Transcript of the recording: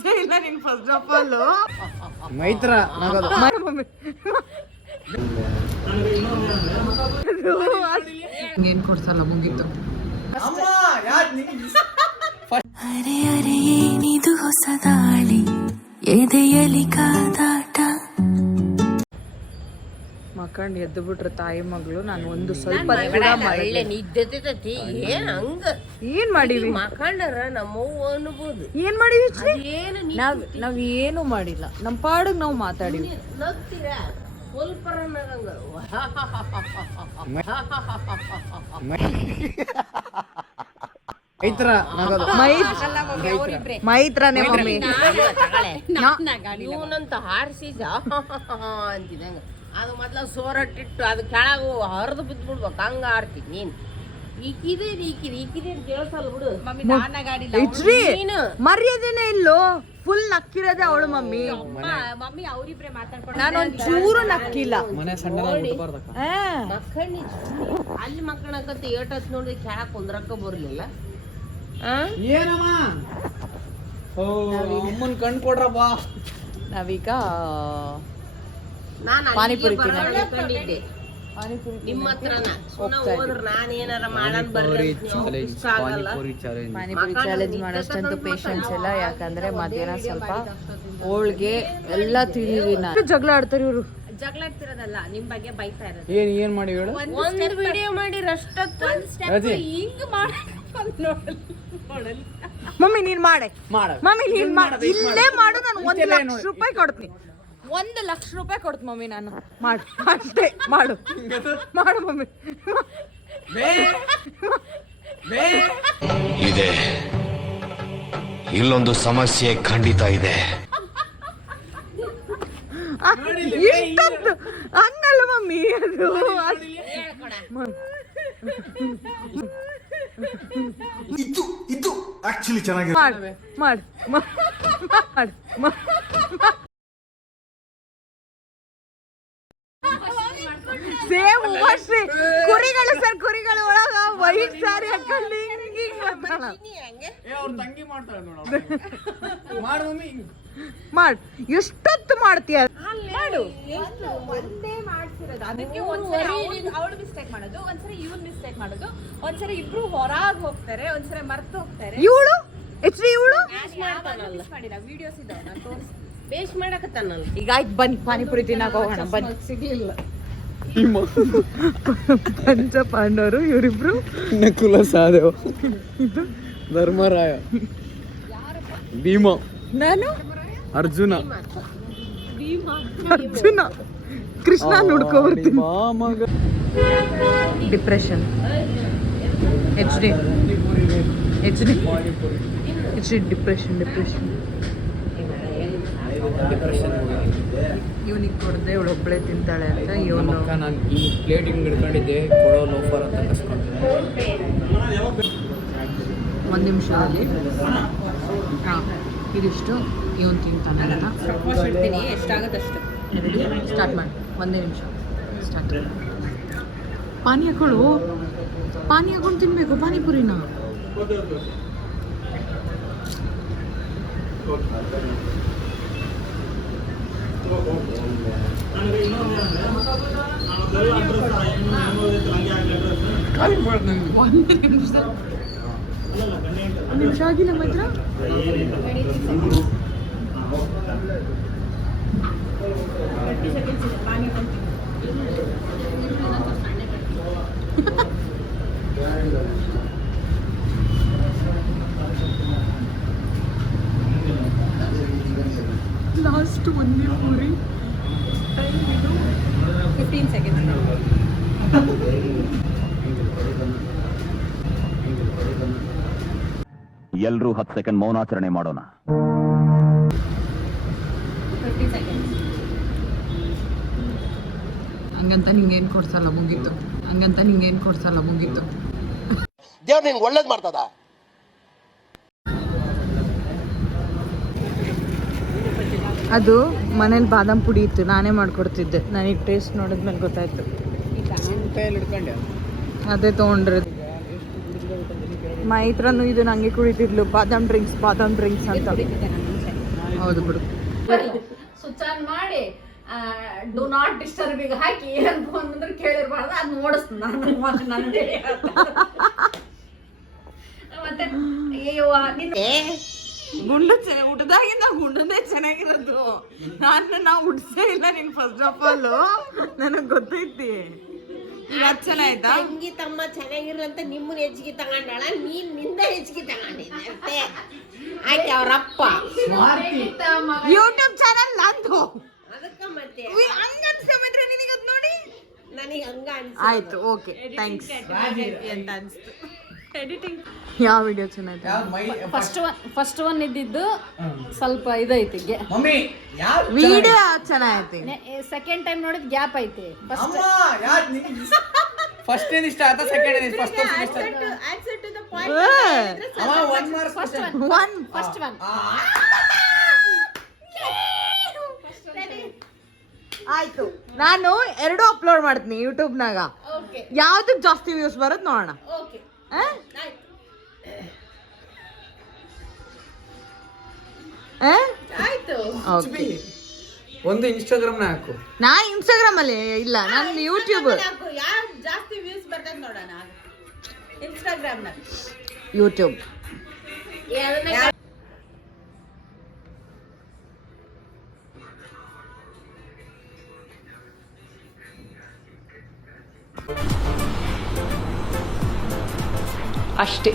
ಮನಸ್ಸೇ ಇಲ್ಲ ನಿಂಗೆ ಫಸ್ಟ್ ಆಫ್ ಆಲ್ ಮೈತ್ರ ಏನ್ ಕೊಡ್ಸಲ್ಲ ಮುಗೀತು. ಅರೆ ಅರೆ ಏನಿದು ಹೊಸ ದಾಳಿ ಎದೆಯಲಿ ಕಾದಾಟ. ಮಕ್ಕಂಡು ಎದ್ದು ಬಿಟ್ರೆ ತಾಯಿ ಮಗಳು. ನಾನು ಒಂದು ಸ್ವಲ್ಪ ಏನ್ ಮಾಡಿವಿ ಮಕ್ಕಂಡರ ನಮ್ಮವ್ವ ಅನ್ಬೋದು. ಏನ್ ಮಾಡಿವಿ ನಾವ್ ಏನು ಮಾಡಿಲ್ಲ. ನಮ್ ಪಾಡಿಗೆ ನಾವು ಮಾತಾಡಿವಿ. ನಗ್ತೀರಾ ಸ್ವಲ್ಪ ಮೈತ್ರನೇ ಮಮ್ಮಿ ಇವನಂತ ಹಾರಿಸಿದ ಅಂತಿದಂಗ ಅದು ಮೊದ್ಲ ಸೋರಟ್ಟಿಟ್ಟು ಅದು ಕೆಳಗ ಹರಿದು ಬಿದ್ದು ಬಿಡ್ಬೇಕು. ಹಂಗ ಆಡ್ತೀನಿ ನೀನ್ ಈಕಿದೆ ಕೇಳ್ಸಲ್ಲ ಬಿಡು. ಮರ್ಯಾದೆನೇ ಇಲ್ಲೋ. ಫುಲ್ ನಕ್ಕಿರೋದೆ ಅವಳು ಮಮ್ಮಿ. ನಾನೊಂದ್ ಚೂರು ನಕ್ಕಿಲ್ಲ. ಅಲ್ಲಿ ಮಕ್ಕಳಕತ್ತ ಏಟತ್ ನೋಡಿದ್ರೆ ಕೆಳಕ್ ಕುಂದ್ರಕ್ಕ ಬರ್ಲಿಲ್ಲ. ಅಮ್ಮನ್ ಕಣ್ ಕೊಡ್ರಪ್ಪ. ನಾವೀಗ ಪಾನಿಪುರಿ ಕಂಡಿದ್ದೆ ನಿಮ್ಮ ಹತ್ರನ. ಹೋದ್ರ ನಾನು ಏನಾರ ಮಾಡನ್ ಬರ್ರಿ ಪಾನಿಪುರಿ ಚಾಲೆಂಜ್ ಮಾಡೋಷ್ಟಂತೂ ಪೇಷನ್ಸ್ ಇಲ್ಲ. ಯಾಕಂದ್ರೆ ಮಧ್ಯಾಹ್ನ ಸ್ವಲ್ಪ ಹೋಳ್ಗೆ ಎಲ್ಲ ತಿಂದಿವಿ. ಜಗಳ ಆಡ್ತಾರೆ ಇವ್ರು. ಜಗಳ ಆಡ್ತಿರೋದಲ್ಲ, ನಿಮ್ ಬಗ್ಗೆ ಬೈತಾ ಇರೋದು. ಏನ್ ಮಾಡಿ ಹೇಳು. ಒಂದು ವಿಡಿಯೋ ಮಾಡಿ ಅಷ್ಟೊತ್ತು ಹಿಂಗ್ ಮಮ್ಮಿ ನೀನ್ ಮಾಡೆ ಮಮ್ಮಿ ನೀನ್ ಮಾಡ ಇಲ್ಲೇ ಮಾಡು. ನಾನು 1 ಲಕ್ಷ ರೂಪಾಯಿ ಕೊಡ್ತೀನಿ. 1 ಲಕ್ಷ ರೂಪಾಯಿ ಕೊಡ್ತೀನಿ ಮಮ್ಮಿ. ನಾನು ಮಾಡು ಅಷ್ಟೇ. ಮಾಡು ಮಮ್ಮಿ. ಇದೆ ಇಲ್ಲೊಂದು ಸಮಸ್ಯೆ ಖಂಡಿತ ಇದೆ. ಇಷ್ಟೊಂದು ಹಂಗಲ್ಲ ಮಮ್ಮಿ. ಅದು ಇದು ಆಕ್ಚುಲಿ ಚೆನ್ನಾಗಿದೆ. ಮಾಡು ಸೇಮ್ ಉಮಾಶ್ರೀ ಕುರಿಗಳು ಸರ್. ಕುರಿಗಳು ಒಳಗ ವೈಟ್ ಸ್ಯಾರಿ ಹಾಕೊಂಡು ಮಾಡು. ಎಷ್ಟೊತ್ತು ಮಾಡ್ತೀಯ ಮಾಡು. ಒಂದೇ ಮಾಡ್ಸಿರೋದು. ಅದಕ್ಕೆ ಒಂದ್ಸರಿ ಅವಳು ಮಿಸ್ಟೇಕ್ ಮಾಡೋದು, ಒಂದ್ಸರಿ ಇವ್ರು ಮಿಸ್ಟೇಕ್ ಮಾಡೋದು, ಒಂದ್ಸರಿ ಇಬ್ರು ಹೊರಗ್ ಹೋಗ್ತಾರೆ, ಒಂದ್ಸರಿ ಮರ್ತು ಹೋಗ್ತಾರೆ. ಇವಳು ಇವಳು ಮಾಡಿಲ್ಲ. ವಿಡಿಯೋಸ್ ಇದಾವೆ, ನಾನು ತೋರಿಸ್ತೀನಿ. ಬೇಸ್ ಮಾಡಕತ್ತಾನಲ್ಲ. ಈಗ ಆಯ್ತು ಬನ್ನಿ ಪಾನಿಪುರಿ ತಿನ್ನಕ್ ಹೋಗೋಣ. ಬನ್ನಿ. ಸಿಗ್ಲಿಲ್ಲ. ಪಂಚ ಪಾಂಡವರು ಇವರಿಬ್ರು. ನಕುಲ ಸಹದೇವ, ಧರ್ಮರಾಯ, ಭೀಮ, ನಾನು ಅರ್ಜುನ, ಕೃಷ್ಣ ನೋಡ್ಕೊ ಬರ್ತೀನಿ. ಡಿಪ್ರೆಷನ್ HD ಡಿಪ್ರೆಷನ್ ಇವನಿಗೆ ಕೊಡದೆ ಇವಳು ಒಬ್ಬಳೇ ತಿಂತಾಳೆ ಅಂತ ಇವನು. ನಾನು ಈ ಪ್ಲೇಟ್ ಹಿಂಗೆ ಹಿಡ್ಕೊಂಡಿದ್ದೆ, ಕೊಡೋ ಲೋಫರ್ ಅಂತ ಕಸ್ಕೊಂಡಿದ್ದೆ. 1 ನಿಮಿಷದಲ್ಲಿ ಇದಿಷ್ಟು ಇವನು ತಿಂತಾನೆ ಅಂತ ಎಷ್ಟಾಗದಷ್ಟು ಸ್ಟಾರ್ಟ್ ಮಾಡಿ. 1 ನಿಮಿಷ ಸ್ಟಾರ್ಟ್. ಪಾನಿ ಹಾಕೊಂಡು ತಿನ್ಬೇಕು ಪಾನಿಪುರಿನ. ನಿಮಿಷ ಆಗಿಲ್ಲ ಮಾತ್ರ. ಲಾಸ್ಟ್ ಒಂದೇ ಪೂರಿ 15 seconds. ಎಲ್ರೂ 10 ಸೆಕೆಂಡ್ ಮೌನಾಚರಣೆ ಮಾಡೋಣ. 50 seconds. ಹಂಗಂತ ನಿಂಗೇನು ಕೊಡ್ಸಲ್ಲ ಮುಗೀತು. ದೇವ್ರು ನಿನ್ಗೆ ಒಳ್ಳೇದು ಮಾಡ್ತದ. ಅದು ಮನೇಲಿ ಬಾದಾಮ್ ಪುಡಿ ಇತ್ತು, ನಾನೇ ಮಾಡ್ಕೊಡ್ತಿದ್ದೆ. ನನಗೆ ಟೇಸ್ಟ್ ನೋಡಿದ್ಮೇಲೆ ಗೊತ್ತಾಯ್ತು. ಅದೇ ತೊಗೊಂಡಿರೋದು. ಮೈತ್ರನು ಇದು ನಂಗೆ ಕುಡಿತಿದ್ಲು ಬಾದಾಮ್ ಡ್ರಿಂಕ್ಸ್ ಅಂತ. ಹೌದು ಬಿಡು. ಸ್ವಿಚ್ ಆನ್ ಮಾಡಿ ಡು ನಾಟ್ ಡಿಸ್ಟರ್ಬ್ ಈಗ ಹಾಕಿ ಏನ್ ಫೋನ್ ಅಂದ್ರೆ ಕೇಳಿರ್ಬಾರ್ದು ಅದ್ ನೋಡಿಸ್ತೀನಿ ನಾನು ಮತ್ತೆ ಅಯ್ಯೋ ಗುಂಡು ಹುಟ್ಟದಾಗಿಂದ ಗುಂಡನೇ ಚೆನ್ನಾಗಿರೋದು. ನಾವು ಹುಡ್ಸೇ ಇಲ್ಲ ನೀನ್ ಫಸ್ಟ್ ಆಫ್ ಆಲ್, ನನಗ್ ಗೊತ್ತೈತಿ. ಈಗ ಚೆನ್ನಾಯ್ತಾ? ತಂಗಿ ತಮ್ಮ ಚೆನ್ನಾಗಿರಂತ ನಿಮ್ಮನ್ನ ಹೆಚ್ಚಿಗೆ ತಗೊಂಡಾಳ, ನೀನ್ ನಿಂದ ಹೆಚ್ಚಿಗೆ ತಗೊಂಡಿದ್ದೆ ಅಷ್ಟೇ. ಆಕೆ ಅವ್ರಪ್ಪ ಯೂಟ್ಯೂಬ್ ಚಾನಲ್ ನಂದು, ಅದಕ್ಕ ಮತ್ತೆ ಹಂಗ ಅನ್ಸ್ಕೊಂಡ್ರೆ ನಿನಗೆ ಅದ್ ನೋಡಿ ನನಗೆ ಹಂಗ ಅನ್ಸ. ಆಯ್ತು, ಓಕೆ, ಥ್ಯಾಂಕ್ಸ್ ಅಂತ ಅನ್ಸ್ತು. ಎಡಿಟಿಂಗ್ ಯಾವ ವಿಡಿಯೋ ಚೆನ್ನಾಯ್ತು? ಫಸ್ಟ್ ಒನ್ ಇದ್ದಿದ್ದು ಸ್ವಲ್ಪ ಇದೈತಿ, ಮಮ್ಮಿ ವಿಡಿಯೋ ಚೆನ್ನಾಗೈತಿ. ಸೆಕೆಂಡ್ ಟೈಮ್ ನೋಡಿದ್ ಗ್ಯಾಪ್ ಐತಿ. ಫಸ್ಟ್ ಏನ್ ಇಷ್ಟ ಆಯ್ತಾ ಸೆಕೆಂಡ್ ಏನ್ ಫಸ್ಟ್ ಇಷ್ಟ answer to the point. One marks first one ಆಯ್ತು, ನಾನು 2 ಅಪ್ಲೋಡ್ ಮಾಡ್ತೀನಿ ಯೂಟ್ಯೂಬ್ನಾಗ. ಯಾವ್ದಕ್ ಜಾಸ್ತಿ ವ್ಯೂಸ್ ಬರುತ್ತೆ ನೋಡೋಣ. ಆಯ್ತು. ಒಂದು ಇನ್ಸ್ಟಾಗ್ರಾಮ್ ನ ಹಾಕು. ನಾ ಇನ್ಸ್ಟಾಗ್ರಾಮ್ ಅಲ್ಲಿ ಇಲ್ಲ, ನಾನು ಯೂಟ್ಯೂಬ್. ಯಾರು ಜಾಸ್ತಿ ವ್ಯೂಸ್ ಬರ್ತದೆ ನೋಡೋಣ ಇನ್ಸ್ಟಾಗ್ರಾಮ್ ನ. ಯೂಟ್ಯೂಬ್ ಅಷ್ಟೇ.